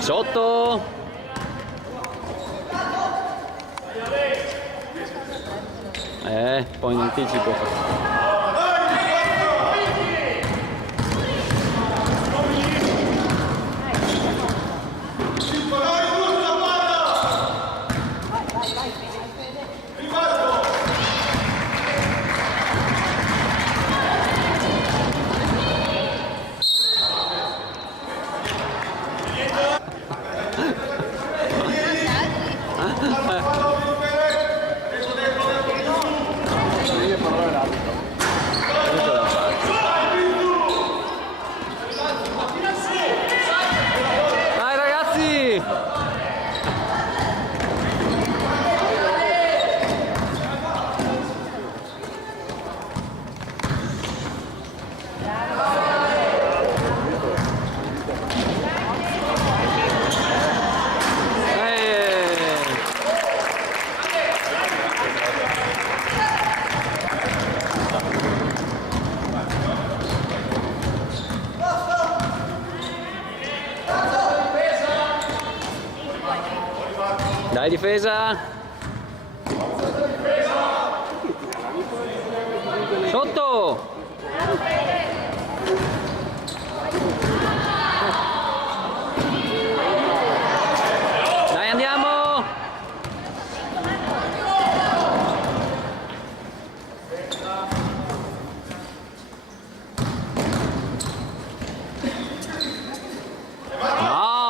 Sotto. Poi in anticipo. Dai ragazzi! Dai difesa! Sotto! Dai andiamo! No!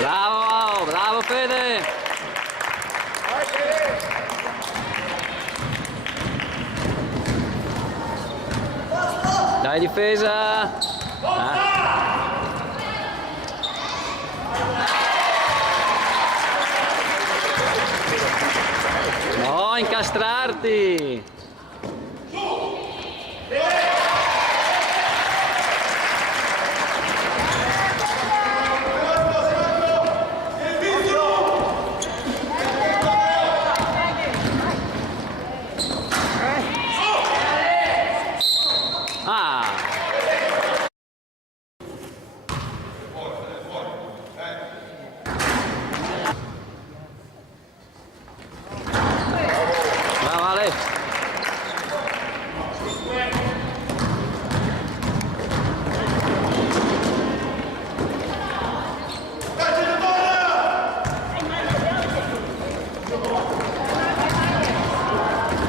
Bravo, bravo Fede! Dai difesa! No, incastrarti! Brava Ale!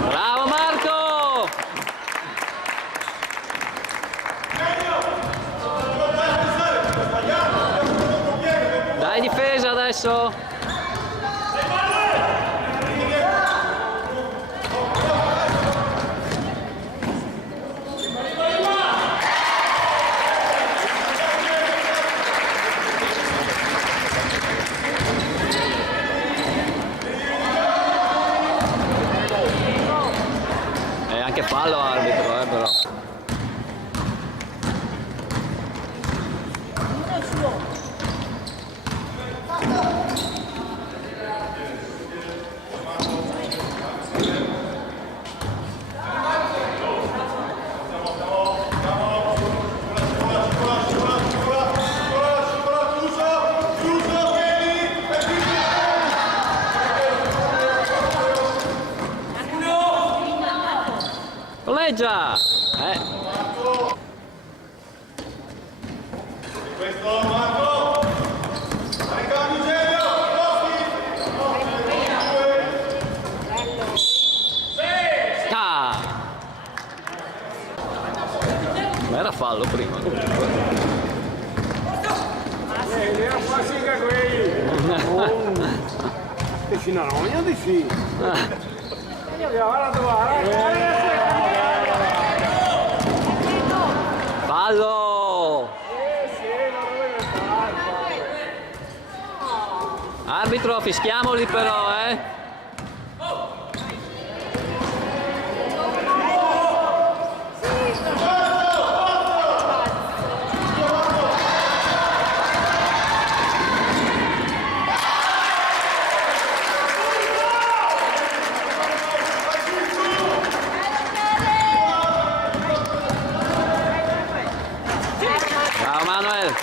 Bravo Marco! Dai difesa adesso! E anche fallo arbitro, però. Colleggia! Questo Marco! Carica Migelio! fallo prima comunque. Era quasi che quelli. Dici no, io dici. Fallo! Arbitro, fischiamoli però, Bravo Manuel!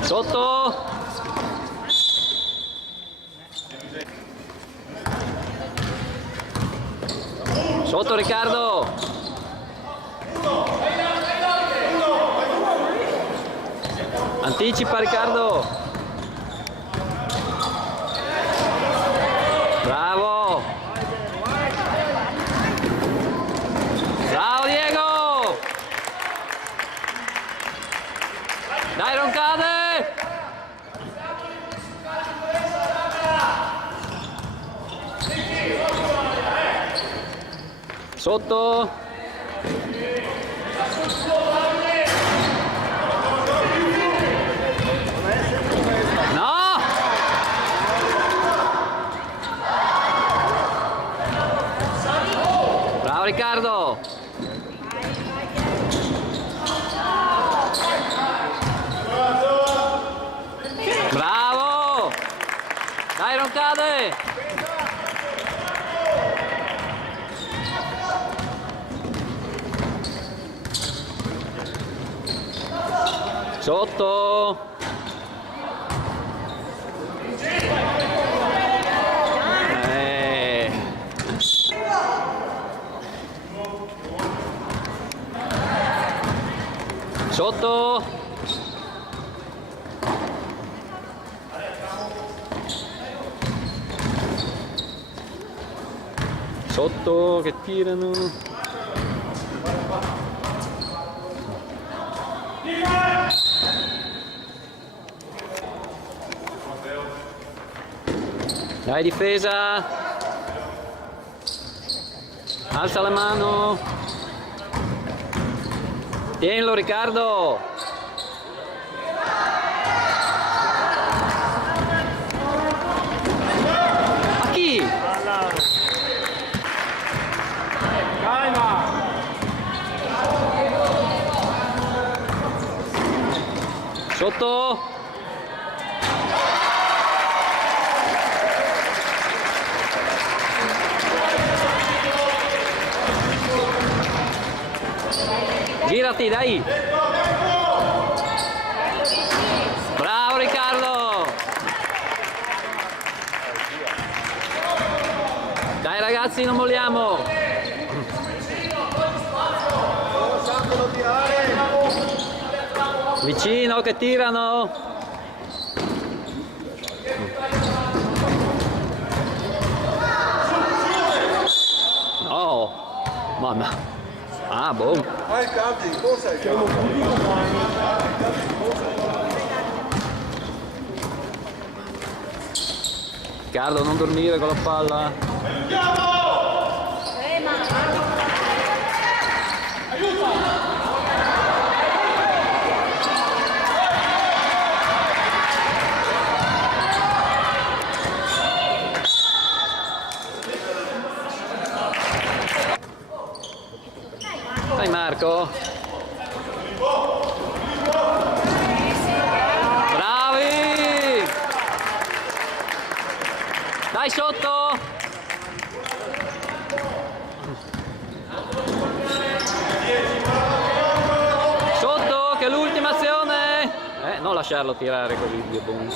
Sotto! Sotto Riccardo! Anticipa Riccardo! Bravo! Bravo Diego! Dai Roncade! Sotto! No! Bravo Riccardo! Bravo! Dai Roncade! Sotto! Sotto! Sotto che tirano. Dai difesa. Alza la mano. Tienilo Riccardo. A chi? Sotto. Girati, dai. Bravo Riccardo. Dai ragazzi, non molliamo. Vicino che tirano. No. Mamma. Ah, boh. Riccardo, non dormire con la palla. Dai Marco. Bravi! Dai sotto! Sotto, che è l'ultima azione! Non lasciarlo tirare così, boom.